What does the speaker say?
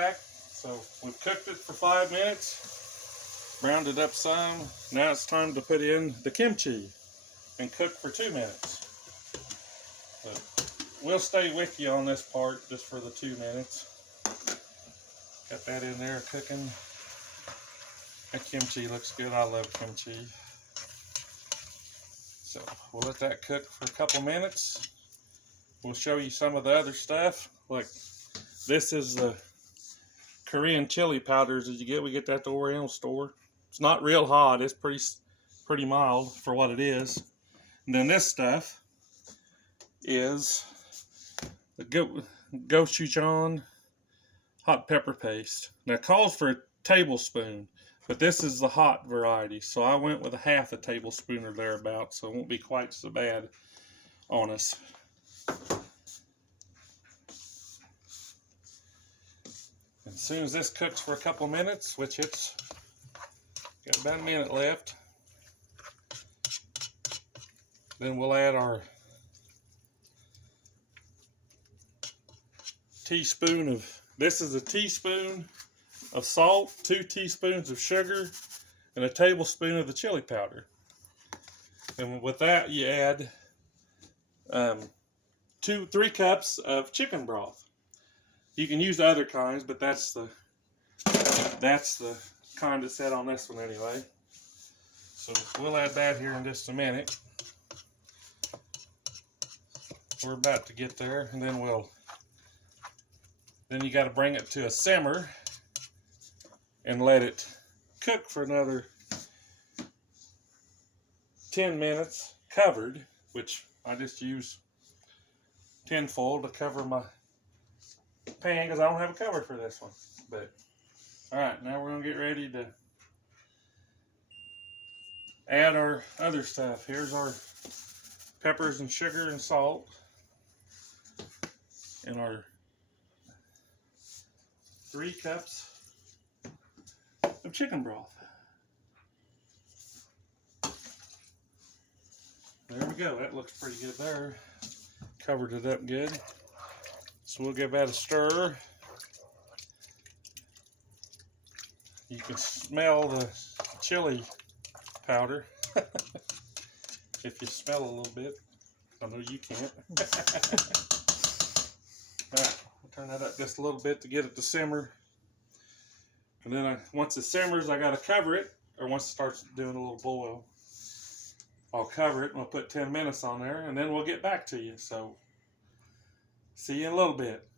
back. So we've cooked it for 5 minutes, browned it up some. Now it's time to put in the kimchi and cook for 2 minutes. So we'll stay with you on this part just for the 2 minutes. Got that in there cooking. That kimchi looks good. I love kimchi. So we'll let that cook for a couple minutes. We'll show you some of the other stuff. Like this is the Korean chili powders that you get. We get that at the Oriental store. It's not real hot. It's pretty mild for what it is. And then this stuff is the gochujang hot pepper paste. Now it calls for a tablespoon, but this is the hot variety. So I went with a half a tablespoon or thereabouts, so it won't be quite so bad on us. As soon as this cooks for a couple minutes, which it's got about a minute left, then we'll add our teaspoon of, this is a teaspoon of salt, 2 teaspoons of sugar, and a tablespoon of the chili powder. And with that, you add 3 cups of chicken broth. You can use other kinds, but that's the kind that's set on this one anyway. So we'll add that here in just a minute. We're about to get there, and then you got to bring it to a simmer and let it cook for another 10 minutes covered, which I just use tinfoil to cover my pan because I don't have a cover for this one. But alright, now we're going to get ready to add our other stuff. Here's our peppers and sugar and salt and our 3 cups of chicken broth. There we go. That looks pretty good there. Covered it up good. So we'll give that a stir. You can smell the chili powder. If you smell a little bit. I know you can't. Alright, I'll turn that up just a little bit to get it to simmer. And then once it simmers, I got to cover it, or once it starts doing a little boil, I'll cover it and we'll put 10 minutes on there, and then we'll get back to you. So, see you in a little bit.